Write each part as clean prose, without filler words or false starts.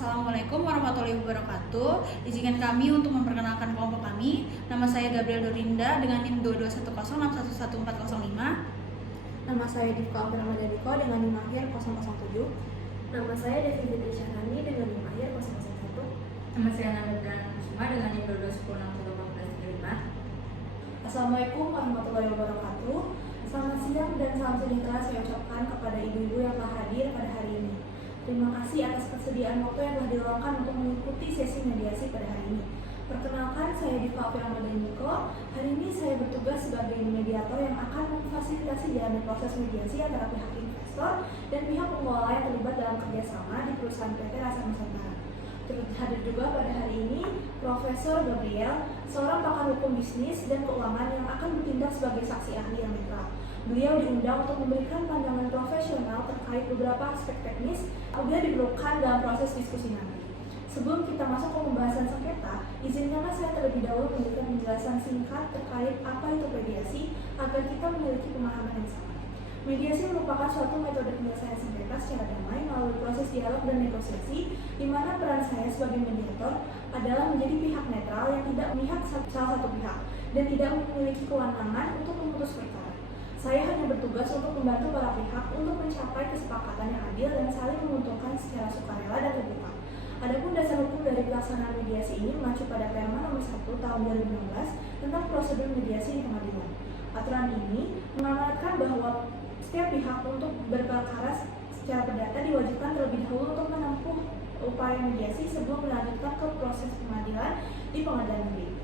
Assalamualaikum warahmatullahi wabarakatuh. Izinkan kami untuk memperkenalkan kelompok kami. Nama saya Gabriel Dorinda dengan NIM 22106111405. Nama saya Divka Ramadhaniko dengan NIM akhir 007. Nama saya Devi Fitri Syahrani dengan NIM akhir 001. Nama saya Nanda Brana Kusuma dengan NIM 221061435. Assalamualaikum warahmatullahi wabarakatuh. Selamat siang dan salam sejahtera saya ucapkan kepada ibu-ibu yang telah hadir pada hari ini. Terima kasih atas kesediaan waktu yang telah diluangkan untuk mengikuti sesi mediasi pada hari ini. Perkenalkan, saya Divka Ramadhaniko. Hari ini saya bertugas sebagai mediator yang akan memfasilitasi jalannya proses mediasi antara pihak investor dan pihak pengelola yang terlibat dalam kerjasama di perusahaan PT Rasa Nusantara. Hadir juga pada hari ini Profesor Gabriel, seorang pakar hukum bisnis dan keuangan yang akan bertindak sebagai saksi ahli yang netral. Beliau diundang untuk memberikan pandangan profesional terkait beberapa aspek teknis apabila diperlukan dalam proses diskusi nanti. Sebelum kita masuk ke pembahasan sengketa, izinkanlah saya terlebih dahulu memberikan penjelasan singkat terkait apa itu mediasi agar kita memiliki pemahaman yang sama. Mediasi merupakan suatu metode penyelesaian sengketa secara damai melalui proses dialog dan negosiasi, di mana peran saya sebagai mediator adalah menjadi pihak netral yang tidak memihak salah satu pihak dan tidak memiliki kewenangan untuk memutus perkara. Saya hanya bertugas untuk membantu para pihak untuk mencapai kesepakatan yang adil dan saling menguntungkan secara sukarela dan terbuka. Adapun dasar hukum dari pelaksanaan mediasi ini mengacu pada Perma Nomor 1 Tahun 2016 tentang prosedur mediasi di pengadilan. Aturan ini mengamanatkan bahwa setiap pihak untuk berperkara secara perdata diwajibkan terlebih dahulu untuk menempuh upaya mediasi sebelum melanjutkan ke proses pengadilan di pengadilan negeri.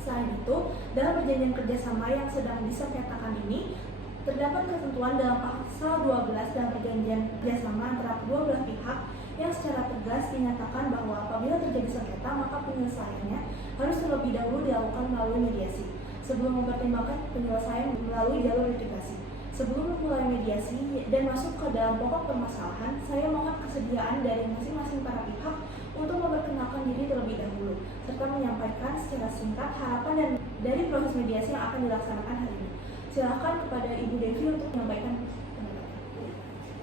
Selain itu, dalam perjanjian kerjasama yang sedang disengketakan ini, terdapat ketentuan dalam pasal 12 dalam perjanjian kerjasama antara kedua belah pihak yang secara tegas dinyatakan bahwa apabila terjadi sengketa, maka penyelesaiannya harus terlebih dahulu dilakukan melalui mediasi, sebelum mempertimbangkan penyelesaian melalui jalur litigasi. Sebelum memulai mediasi dan masuk ke dalam pokok permasalahan, saya mohon kesediaan dari masing-masing para pihak untuk memperkenalkan diri terlebih dahulu, serta menyampaikan secara singkat harapan dan dari proses mediasi yang akan dilaksanakan hari ini. Silakan kepada Ibu Devi untuk menyampaikan pendapatnya.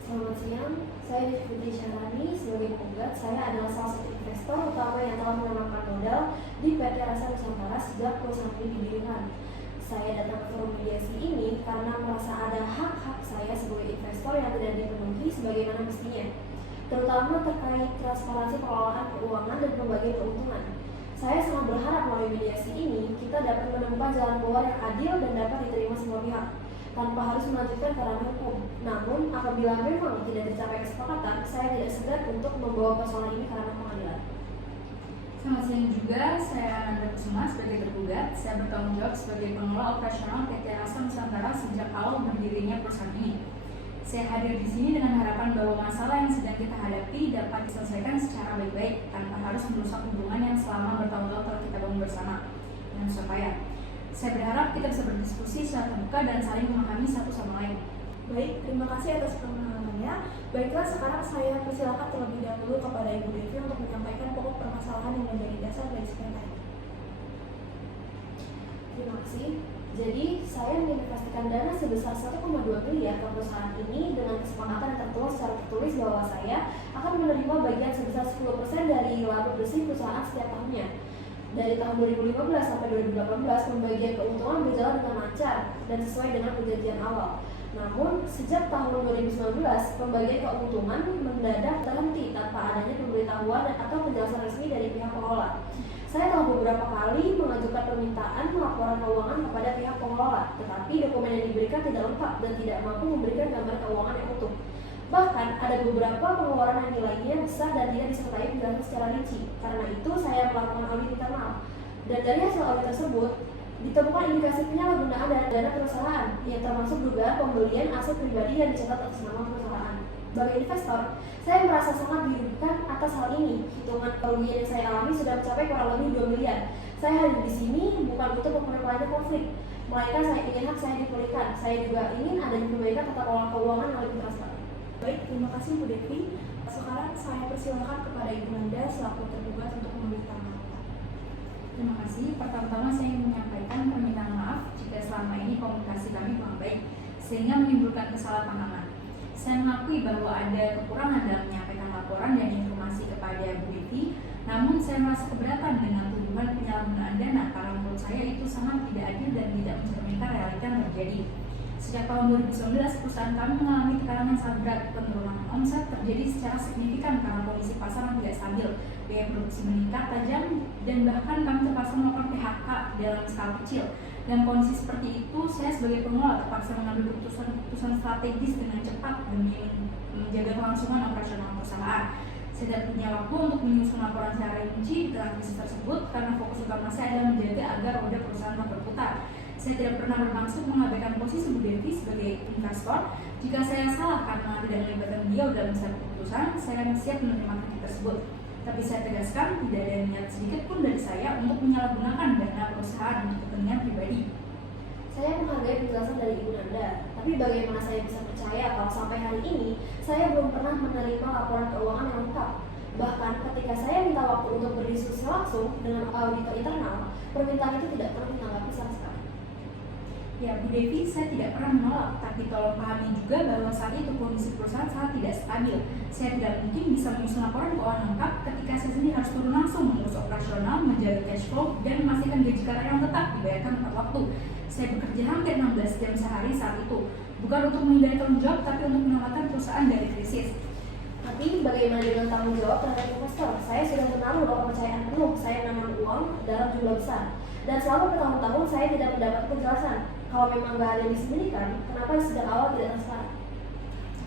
Selamat siang, saya Devi Fitri Syahrani. Sebagai penggugat, saya adalah salah satu investor utama yang telah menanamkan modal di PT Rasa Nusantara sejak perusahaan ini didirikan. Saya datang ke forum mediasi ini karena merasa ada hak-hak saya sebagai investor yang tidak dipenuhi sebagaimana mestinya, terutama terkait transparansi pengelolaan keuangan dan pembagian keuntungan. Saya sangat berharap melalui mediasi ini kita dapat menemukan jalan keluar yang adil dan dapat diterima semua pihak tanpa harus melanjutkan ke ranah hukum. Namun, apabila memang tidak tercapai kesepakatan, saya tidak segan untuk membawa persoalan ini ke ranah pengadilan. Selamat siang juga, saya Nanda Kusuma sebagai tergugat. Saya bertanggung jawab sebagai pengelola operasional PT Rasa Nusantara sejak awal berdirinya perusahaan ini. Saya hadir di sini dengan harapan bahwa masalah yang sedang kita hadapi dapat diselesaikan secara baik-baik tanpa harus merusak hubungan yang selama bertahun-tahun telah kita bangun bersama dengan susah payah. Saya berharap kita bisa berdiskusi secara terbuka dan saling memahami satu sama lain. Baik, terima kasih atas pemahamannya. Baiklah, sekarang saya persilakan terlebih dahulu kepada Ibu Devi untuk menyampaikan pokok permasalahan yang menjadi dasar dari sengketa ini. Terima kasih. Jadi, saya menginvestasikan dana sebesar 1,2 miliar ke perusahaan ini dengan kesepakatan yang tertulis secara tertulis bahwa saya akan menerima bagian sebesar 10% dari laba bersih perusahaan setiap tahunnya. Dari tahun 2015 sampai 2018, pembagian keuntungan berjalan dengan lancar dan sesuai dengan perjanjian awal. Namun, sejak tahun 2019, pembagian keuntungan mendadak terhenti tanpa adanya pemberitahuan atau penjelasan resmi dari pihak pengelola. Saya telah beberapa kali mengajukan permintaan laporan keuangan kepada pihak pengelola, tetapi dokumen yang diberikan tidak lengkap dan tidak mampu memberikan gambar keuangan yang utuh. Bahkan, ada beberapa pengeluaran yang nilainya besar dan tidak disertai penjelasan secara rinci. Karena itu, saya melakukan audit internal. Dan dari hasil audit tersebut, ditemukan indikasi penyalahgunaan dana perusahaan yang termasuk dugaan pembelian aset pribadi yang dicatat atas nama perusahaan. Sebagai investor, saya merasa sangat dirugikan atas hal ini. Hitungan kerugian yang saya alami sudah mencapai kurang lebih 2 miliar. Saya hadir di sini bukan untuk memperpanjang konflik, melainkan saya ingin hak saya dipulihkan. Saya juga ingin adanya perbaikan tata kelola keuangan yang lebih transparan. Baik, terima kasih Bu Devi. Sekarang saya persilakan kepada Ibu Nanda selaku tergugat untuk memberi tanggapan. Terima kasih. Pertama-tama saya ingin menyampaikan permintaan maaf jika selama ini komunikasi kami kurang baik sehingga menimbulkan kesalahpahaman. Saya mengakui bahwa ada kekurangan dalam menyampaikan laporan dan informasi kepada Bu Devi, namun saya merasa keberatan dengan tuduhan penyalahgunaan dana karena menurut saya itu sangat tidak adil dan tidak mencerminkan realita yang terjadi. Sejak tahun 2019, perusahaan kami mengalami tekanan yang sangat berat. Penurunan omset terjadi secara signifikan karena kondisi pasar yang tidak stabil, biaya produksi meningkat tajam, dan bahkan kami terpaksa melakukan PHK dalam skala kecil. Dan kondisi seperti itu, saya sebagai pengelola terpaksa mengambil keputusan strategis dengan cepat demi menjaga kelangsungan operasional perusahaan. Saya tidak punya waktu untuk menyusun laporan secara rinci tentang bisnis tersebut karena fokus utama saya adalah menjaga agar roda perusahaan tetap berputar. Saya tidak pernah bermaksud mengabaikan posisi Bu Devi sebagai investor. Jika saya salah karena tidak melibatkan beliau dalam setiap keputusan, saya siap menerima kritik tersebut. Tapi saya tegaskan, tidak ada niat sedikit pun dari saya untuk menyalahgunakan dana perusahaan untuk kepentingan pribadi. Saya menghargai penjelasan dari Ibu Nanda, tapi bagaimana saya bisa percaya kalau sampai hari ini saya belum pernah menerima laporan keuangan yang lengkap. Bahkan ketika saya minta waktu untuk berdiskusi langsung dengan auditor internal, permintaan itu tidak pernah ditanggapi sama sekali. Ya, Bu Devi, saya tidak pernah menolak, tapi tolong pahami juga bahwa saat itu kondisi perusahaan sangat tidak stabil. Saya tidak mungkin bisa menyusun laporan keuangan lengkap ketika saya sendiri harus turun langsung mengurus operasional, menjaga cash flow, dan memastikan gaji karyawan tetap dibayarkan tepat waktu. Saya bekerja hampir 16 jam sehari saat itu, bukan untuk menghindari tanggung jawab, tapi untuk menyelamatkan perusahaan dari krisis. Tapi bagaimana dengan tanggung jawab terhadap investor? Saya sudah menaruh kepercayaan penuh saya menanam uang dalam jumlah besar. Dan selama bertahun-tahun saya tidak mendapat penjelasan. Kalau memang nggak ada yang disembunyikan, kenapa sejak awal tidak transparan?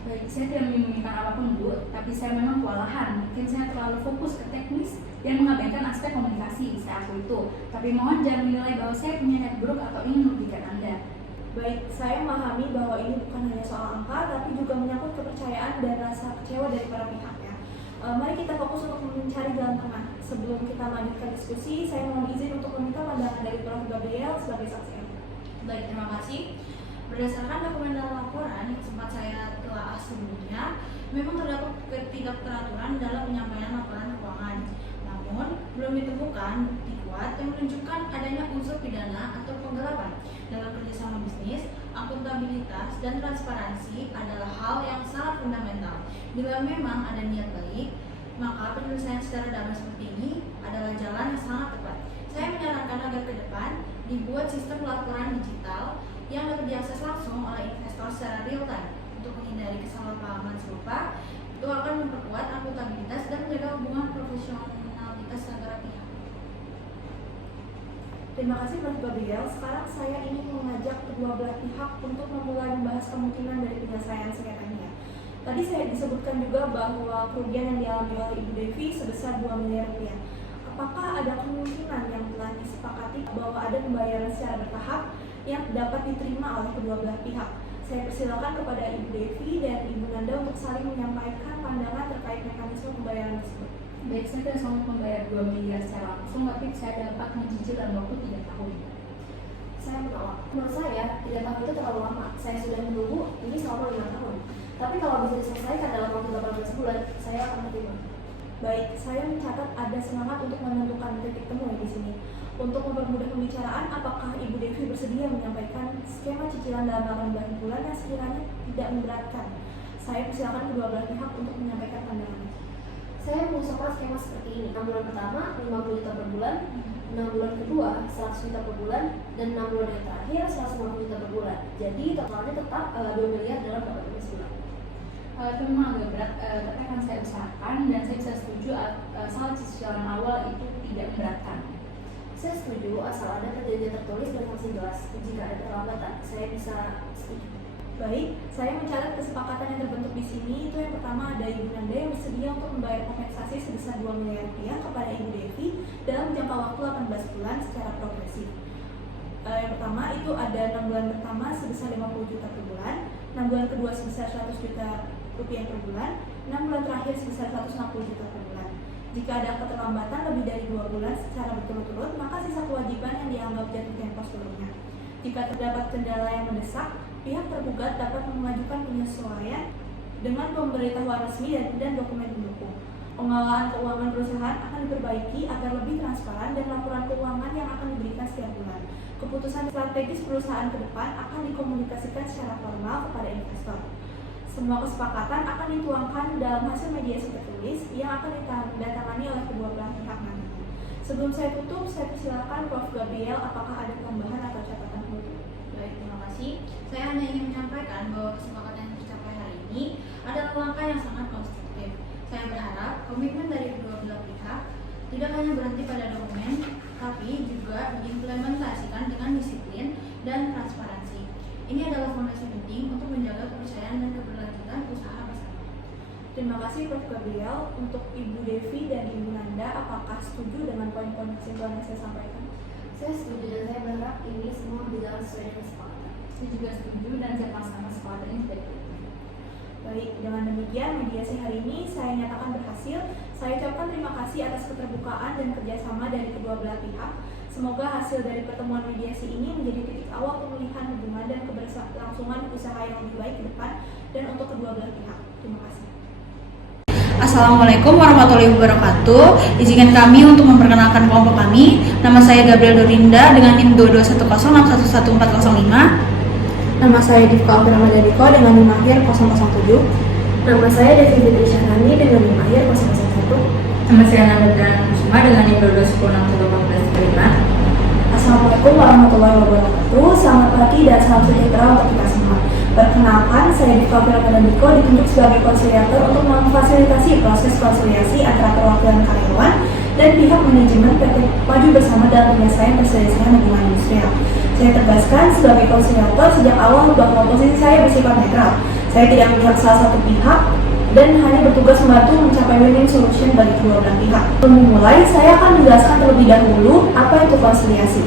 Baik, saya tidak menyembunyikan apapun, Bu, tapi saya memang kewalahan. Mungkin saya terlalu fokus ke teknis dan mengabaikan aspek komunikasi, saya akui itu. Tapi mohon jangan menilai bahwa saya punya niat buruk atau ingin merugikan Anda. Baik, saya memahami bahwa ini bukan hanya soal angka, tapi juga menyangkut kepercayaan dan rasa kecewa dari para pihak ya. Mari kita fokus untuk mencari jalan tengah. Sebelum kita melanjutkan diskusi, saya mohon izin untuk meminta pandangan dari Prof. Gabriel sebagai saksi. Baik, terima kasih. Berdasarkan dokumen dalam laporan yang sempat saya telah sebelumnya, memang terdapat ketidakteraturan dalam penyampaian laporan keuangan. Namun, belum ditemukan bukti kuat yang menunjukkan adanya unsur pidana atau penggelapan. Dalam kerjasama bisnis, akuntabilitas dan transparansi adalah hal yang sangat fundamental. Bila memang ada niat baik, maka penyelesaian secara damai seperti ini adalah jalan yang sangat tepat. Saya menyarankan agar ke depan dibuat sistem laporan digital yang dapat diakses langsung oleh investor secara real time untuk menghindari kesalahpahaman serupa. Itu akan memperkuat akuntabilitas dan menjaga hubungan profesionalitas antara pihak. Terima kasih Prof. Gabriel. Sekarang saya ingin mengajak kedua belah pihak untuk memulai membahas kemungkinan dari penyelesaian sengketa ini. Tadi saya disebutkan juga bahwa kerugian yang dialami oleh Ibu Devi sebesar 2 miliar rupiah. Apakah ada kemungkinan yang telah disepakati bahwa ada pembayaran secara bertahap yang dapat diterima oleh kedua belah pihak? Saya persilakan kepada Ibu Devi dan Ibu Nanda untuk saling menyampaikan pandangan terkait mekanisme pembayaran tersebut. Baik, saya tidak sanggup membayar 2 miliar secara langsung, tapi saya dapat mencicil dalam waktu 3 tahun. Saya menolak. Menurut saya, 3 tahun itu terlalu lama. Saya sudah menunggu ini selama 5 tahun. Tapi kalau bisa diselesaikan dalam waktu 18 bulan, saya akan menerima. Baik, saya mencatat ada semangat untuk menentukan titik temu di sini. Untuk mempermudah pembicaraan, apakah Ibu Devi bersedia menyampaikan skema cicilan dalam 18 bulan yang sekiranya tidak memberatkan? Saya persilakan kedua belah pihak untuk menyampaikan pandangannya. Saya mengusulkan skema seperti ini. 6 bulan pertama, 50 juta per bulan. 6 bulan kedua, 100 juta per bulan. Dan 6 bulan yang terakhir, 150 juta per bulan. Jadi totalnya tetap 2 miliar dalam 18 bulan. Itu memang agak berat, tapi akan saya usahakan dan saya bisa setuju asal cicilan awal itu tidak memberatkan. Saya setuju asal ada perjanjian tertulis dan masih jelas. Jika ada keterlambatan, saya bisa setuju. Baik, saya mencatat kesepakatan yang terbentuk di sini. Itu yang pertama ada Ibu Nanda yang bersedia untuk membayar kompensasi sebesar 2 miliar rupiah kepada Ibu Devi dalam jangka waktu 18 bulan secara progresif. Yang pertama itu ada 6 bulan pertama sebesar 50 juta per bulan, 6 bulan kedua sebesar 100 juta rupiah per bulan, 6 bulan terakhir sebesar 160 juta per bulan. Jika ada keterlambatan lebih dari 2 bulan secara berturut-turut, maka sisa kewajiban yang dianggap jatuh tempo seluruhnya. Jika terdapat kendala yang mendesak, pihak tergugat dapat mengajukan penyesuaian dengan pemberitahuan resmi dan dokumen pendukung. Pengelolaan keuangan perusahaan akan diperbaiki agar lebih transparan dan laporan keuangan yang akan diberikan setiap bulan. Keputusan strategis perusahaan ke depan akan dikomunikasikan secara formal kepada investor. Semua kesepakatan akan dituangkan dalam hasil mediasi tertulis yang akan ditandatangani oleh kedua belah pihak nantinya. Sebelum saya tutup, saya persilakan Prof. Gabriel, apakah ada tambahan atau catatan penutup? Baik, terima kasih. Saya hanya ingin menyampaikan bahwa kesepakatan yang tercapai hari ini adalah langkah yang sangat konstruktif. Saya berharap komitmen dari kedua belah pihak tidak hanya berhenti pada dokumen, tapi juga diimplementasikan dengan disiplin dan transparansi. Ini adalah fondasi penting untuk menjaga kepercayaan dan keberlanjutan usaha bersama. Terima kasih Prof. Gabriel. Untuk Ibu Devi dan Ibu Nanda, apakah setuju dengan poin-poin kesimpulan yang saya sampaikan? Saya setuju dan saya berharap ini semua berjalan sesuai dengan kesepakatan. Saya juga setuju dan saya pasang kesepakatan ini sebagai berikut. Baik, dengan demikian mediasi hari ini saya nyatakan berhasil. Saya ucapkan terima kasih atas keterbukaan dan kerjasama dari kedua belah pihak. Semoga hasil dari pertemuan mediasi ini menjadi titik awal pemulihan hubungan dan keberlangsungan usaha yang lebih baik ke depan dan untuk kedua belah pihak. Terima kasih. Assalamualaikum warahmatullahi wabarakatuh. Izinkan kami untuk memperkenalkan kelompok kami. Nama saya Gabriel Dorinda dengan NIM 22106111405. Nama saya Divka Ramadhaniko dengan NIM akhir 007. Nama saya Devi Fitri Syahrani dengan NIM akhir 001. Nama saya Nanda Kusuma dengan NIM 221061115. Assalamualaikum warahmatullahi wabarakatuh. Selamat pagi dan salam sejahtera untuk kita semua. Perkenalkan, saya Divka Ramadhaniko ditunjuk sebagai konsiliator untuk memfasilitasi proses konsiliasi antara perwakilan karyawan dan pihak manajemen PT Maju Bersama dalam penyelesaian perselisihan hubungan industrial. Saya tegaskan sebagai konsiliator sejak awal bahwa posisi saya bersifat netral. Saya tidak memihak salah satu pihak dan hanya bertugas membantu mencapai win-win solution bagi kedua belah pihak. Sebelum memulai, saya akan menjelaskan terlebih dahulu apa itu konsiliasi.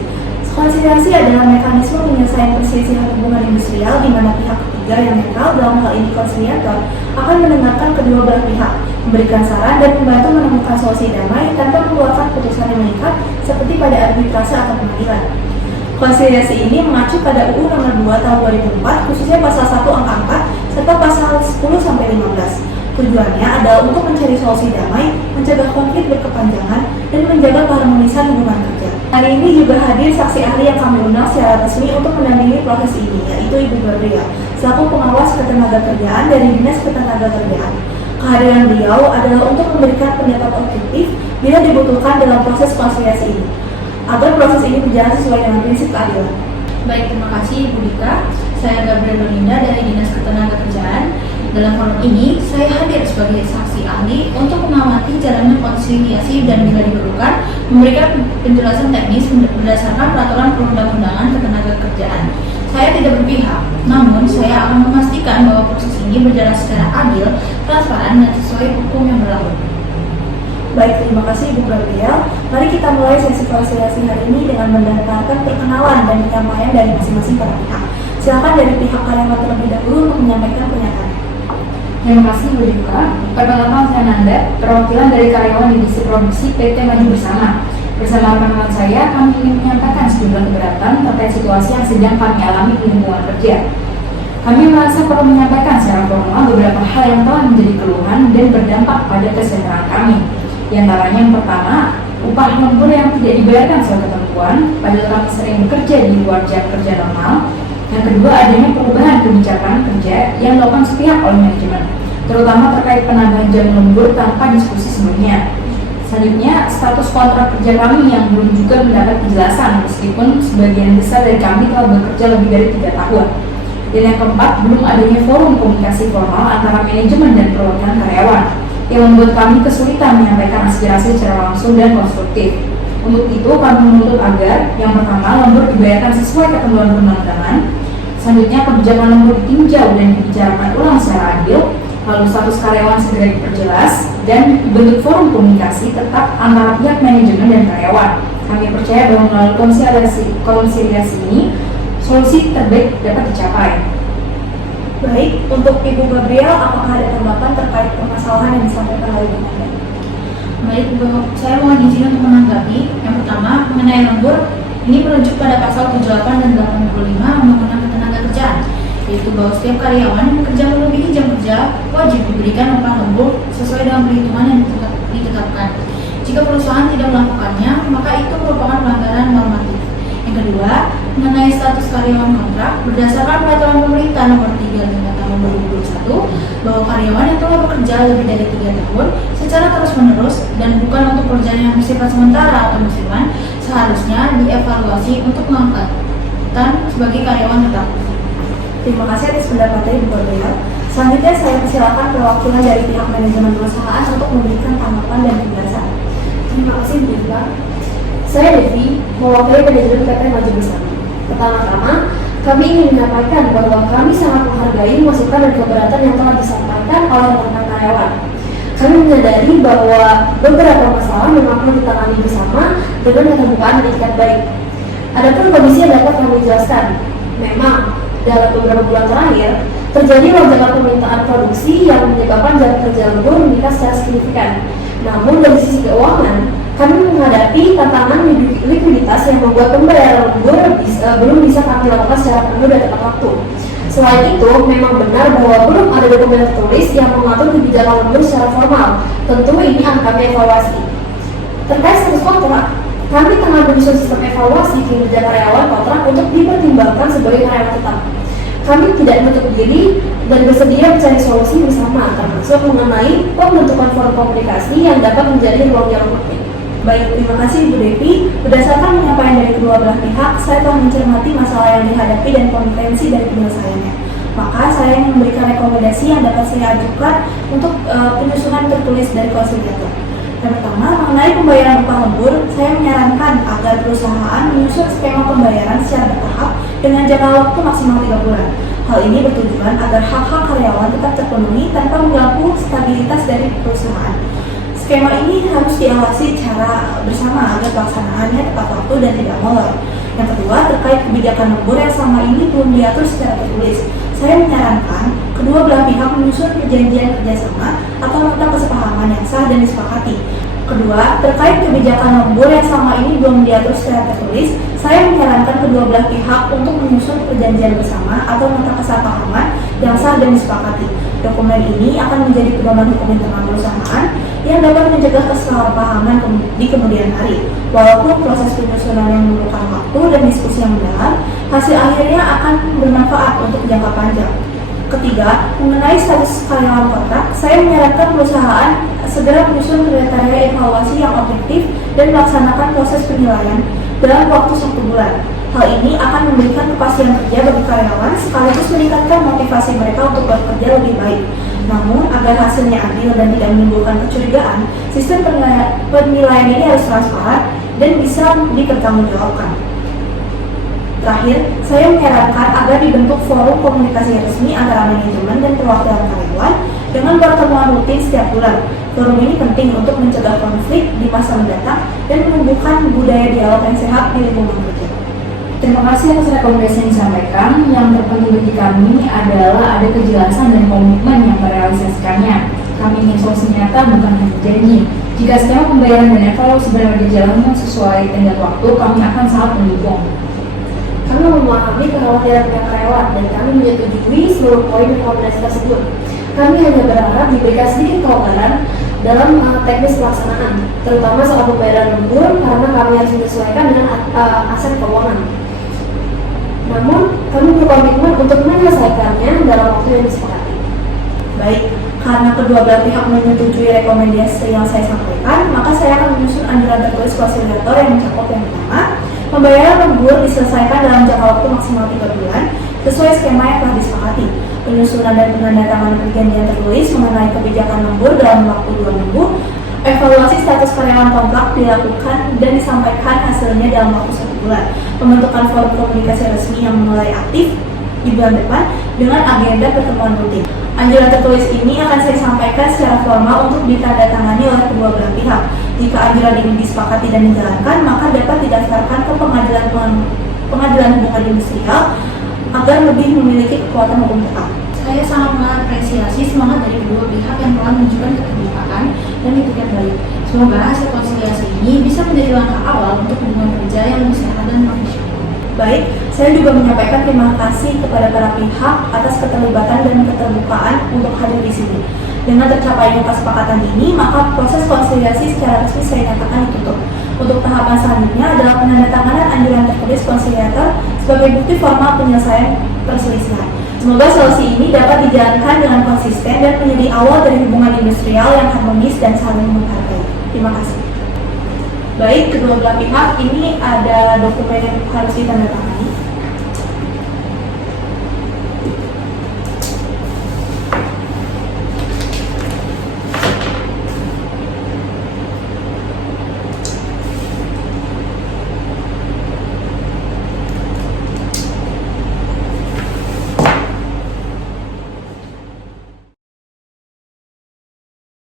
Konsiliasi adalah mekanisme penyelesaian perselisihan hubungan industrial di mana pihak ketiga yang netral, dalam hal ini konsiliator, akan mendengarkan kedua belah pihak, memberikan saran dan membantu menemukan solusi damai tanpa mengeluarkan putusan yang mengikat seperti pada arbitrase atau pengadilan. Konsiliasi ini mengacu pada UU Nomor 2 Tahun 2004, khususnya pasal 1 angka 4 serta pasal 10 sampai 15. Tujuannya adalah untuk mencari solusi damai, mencegah konflik berkepanjangan, dan menjaga keharmonisan hubungan kerja. Hari ini juga hadir saksi ahli yang kami undang secara resmi untuk mendampingi proses ini, yaitu Ibu Gabriel, selaku pengawas ketenagakerjaan dari Dinas Ketenagakerjaan. Kehadiran beliau adalah untuk memberikan pendapat objektif bila dibutuhkan dalam proses konsiliasi ini, agar proses ini berjalan sesuai dengan prinsip keadilan. Baik, terima kasih Ibu Dika. Saya Gabriel Dorinda dari Dinas Ketenagakerjaan. Dalam forum ini, saya hadir sebagai saksi ahli untuk mengamati jalannya konsiliasi dan bila diperlukan, memberikan penjelasan teknis berdasarkan peraturan perundang-undangan ketenagakerjaan. Saya tidak berpihak, namun saya akan memastikan bahwa proses ini berjalan secara adil, transparan, dan sesuai hukum yang berlaku. Baik, terima kasih Ibu Gabriel. Mari kita mulai sesi konsiliasi hari ini dengan mendengarkan perkenalan dan penyampaian dari masing-masing para pihak. Silakan dari pihak karyawan terlebih dahulu untuk menyampaikan pernyataan. Terima kasih Bu Divka. Perkenalkan saya Nanda, perwakilan dari karyawan divisi produksi PT Maju Bersama. Bersama rekan-rekan saya, kami ingin menyampaikan sejumlah keberatan terkait situasi yang sedang kami alami di lingkungan kerja. Kami merasa perlu menyampaikan secara formal beberapa hal yang telah menjadi keluhan dan berdampak pada kesejahteraan kami. Di antaranya yang pertama, upah lembur yang tidak dibayarkan sesuai ketentuan, padahal kami sering bekerja di luar jam kerja normal. Yang kedua, adanya perubahan kebijakan kerja yang dilakukan sepihak oleh manajemen, terutama terkait penambahan jam lembur tanpa diskusi sebelumnya. Selanjutnya, status kontrak kerja kami yang belum juga mendapat kejelasan, meskipun sebagian besar dari kami telah bekerja lebih dari 3 tahun. Dan yang keempat, belum adanya forum komunikasi formal antara manajemen dan perwakilan karyawan, yang membuat kami kesulitan menyampaikan aspirasi secara langsung dan konstruktif. Untuk itu, kami menuntut agar yang pertama, lembur dibayarkan sesuai ketentuan perundang-undangan. Selanjutnya, kebijakan lembur ditinjau dan dibicarakan ulang secara adil. Lalu status karyawan segera diperjelas dan dibentuk forum komunikasi tetap antara pihak manajemen dan karyawan. Kami percaya bahwa melalui konsiliasi ini, solusi terbaik dapat dicapai. Baik, untuk Ibu Gabriel, apakah ada tanggapan terkait permasalahan yang disampaikan oleh Ibu Nanda? Baik, saya mohon izin untuk menanggapi. Yang pertama, mengenai lembur, ini merujuk pada pasal 78 dan 85 Undang-Undang Ketenagakerjaan, yaitu bahwa setiap karyawan yang bekerja melebihi jam kerja wajib diberikan upah lembur sesuai dengan perhitungan yang ditetapkan. Jika perusahaan tidak melakukannya, maka itu merupakan pelanggaran normatif. Yang kedua, mengenai status karyawan kontrak, berdasarkan peraturan pemerintah nomor 35 tahun 2021 bahwa karyawan yang telah bekerja lebih dari 3 tahun secara terus-menerus dan bukan untuk pekerjaan yang bersifat sementara atau musiman seharusnya dievaluasi untuk mengangkatkan sebagai karyawan tetap. Terima kasih atas pendapatnya Ibu Cordelia. Selanjutnya saya persilakan perwakilan dari pihak manajemen perusahaan untuk memberikan tanggapan dan penjelasan. Terima kasih Bu Ika. Saya Devi, mewakili manajemen PT Maju Bersama. Pertama-tama, kami ingin menyampaikan bahwa kami sangat menghargai masukan dan keberatan yang telah disampaikan oleh rekan karyawan. Kami menyadari bahwa beberapa masalah memang perlu ditangani bersama dengan keterbukaan dan etikat baik. Adapun kondisi yang dapat kami jelaskan, memang dalam beberapa bulan terakhir terjadi lonjakan permintaan produksi yang menyebabkan jam kerja lembur meningkat secara signifikan. Namun dari sisi keuangan, kami menghadapi tantangan likuiditas yang membuat pembayaran lembur belum bisa kami lakukan secara penuh dan tepat waktu. Selain itu, memang benar bahwa belum ada dokumen tertulis yang mengatur kebijakan lembur secara formal. Tentu ini akan kami evaluasi. Terkait status kontrak, kami tengah menyusun sistem evaluasi kinerja karyawan kontrak untuk dipertimbangkan sebagai karyawan tetap. Kami tidak menutup diri dan bersedia mencari solusi bersama, termasuk mengenai pembentukan forum komunikasi yang dapat menjadi ruang dialog publik. Baik, terima kasih Ibu Devi. Berdasarkan penyampaian dari kedua belah pihak, saya telah mencermati masalah yang dihadapi dan potensi dari penyelesaiannya. Maka saya ingin memberikan rekomendasi yang dapat saya ajukan untuk penyusunan tertulis dari konsilitator. Yang pertama, mengenai pembayaran upah lembur, saya menyarankan agar perusahaan menyusun skema pembayaran secara bertahap dengan jangka waktu maksimal 3 bulan. Hal ini bertujuan agar hak-hak karyawan tetap terpenuhi tanpa mengganggu stabilitas dari perusahaan. Skema ini harus diawasi secara bersama agar pelaksanaannya tepat waktu dan tidak molor. Yang kedua, terkait kebijakan lembur yang selama ini belum diatur secara tertulis. Saya menyarankan kedua belah pihak menyusun perjanjian kerjasama atau nota kesepahaman yang sah dan disepakati. Kedua, terkait kebijakan lembur yang selama ini belum diatur secara tertulis, saya menyarankan kedua belah pihak untuk menyusun perjanjian bersama atau nota kesepahaman yang sah dan disepakati. Dokumen ini akan menjadi pedoman hukum internal perusahaan yang dapat mencegah kesalahpahaman di kemudian hari. Walaupun proses penyusunan yang memerlukan waktu dan diskusi yang mendalam, hasil akhirnya akan bermanfaat untuk jangka panjang. Ketiga, mengenai status karyawan kontrak, saya menyarankan perusahaan segera menyusun kriteria evaluasi yang objektif dan melaksanakan proses penilaian dalam waktu 1 bulan. Hal ini akan memberikan kepastian kerja bagi karyawan sekaligus meningkatkan motivasi mereka untuk bekerja lebih baik. Namun, agar hasilnya adil dan tidak menimbulkan kecurigaan, sistem penilaian ini harus transparan dan bisa dipertanggungjawabkan. Terakhir, saya menyarankan agar dibentuk forum komunikasi resmi antara manajemen dan perwakilan karyawan dengan pertemuan rutin setiap bulan. Forum ini penting untuk mencegah konflik di masa mendatang dan menumbuhkan budaya dialog yang sehat di lingkungan kerja. Terima kasih atas rekomendasi yang disampaikan. Yang terpenting bagi kami adalah ada kejelasan dan komitmen yang merealisasikannya. Kami ingin solusi nyata bukan hanya janji. Jika skema pembayaran dan evaluasi benar berjalan sesuai tenggat waktu, kami akan sangat mendukung. Kami memahami kekhawatiran pihak karyawan dan kami menyetujui seluruh poin rekomendasi tersebut. Kami hanya berharap diberikan sedikit kelonggaran dalam teknis pelaksanaan, terutama soal pembayaran lembur karena kami harus menyesuaikan dengan aset keuangan. Namun, kami berkomitmen untuk menyelesaikannya dalam waktu yang disepakati. Baik, karena kedua belah pihak menyetujui rekomendasi yang saya sampaikan, maka saya akan menyusun anjuran tertulis konsilitator yang mencakup yang pertama, pembayaran lembur diselesaikan dalam jangka waktu maksimal 3 bulan sesuai skema yang telah disepakati. Penyusunan dan penandatanganan perjanjian tertulis mengenai kebijakan lembur dalam waktu 2 minggu. Evaluasi status karyawan kontrak dilakukan dan disampaikan hasilnya dalam waktu 1 bulan. Pembentukan forum komunikasi resmi yang mulai aktif di bulan depan dengan agenda pertemuan rutin. Anjuran tertulis ini akan saya sampaikan secara formal untuk ditandatangani oleh kedua belah pihak. Jika anjuran ini disepakati dan dijalankan, maka dapat didaftarkan ke pengadilan hubungan industrial agar lebih memiliki kekuatan hukum tetap. Saya sangat mengapresiasi semangat dari kedua pihak yang telah menunjukkan keterbukaan dan etikat baik. Semoga hasil konsiliasi ini bisa menjadi langkah awal untuk hubungan kerja yang lebih sehat dan profesional. Baik, saya juga menyampaikan terima kasih kepada para pihak atas keterlibatan dan keterbukaan untuk hadir di sini. Dengan tercapainya kesepakatan ini, maka proses konsiliasi secara resmi saya nyatakan ditutup. Untuk tahapan selanjutnya adalah penandatanganan anjuran tertulis konsiliator sebagai bukti formal penyelesaian perselisihan. Semoga solusi ini dapat dijalankan dengan konsisten dan menjadi awal dari hubungan industrial yang harmonis dan saling menghargai. Terima kasih. Baik, kedua belah pihak ini ada dokumen yang harus ditandatangani.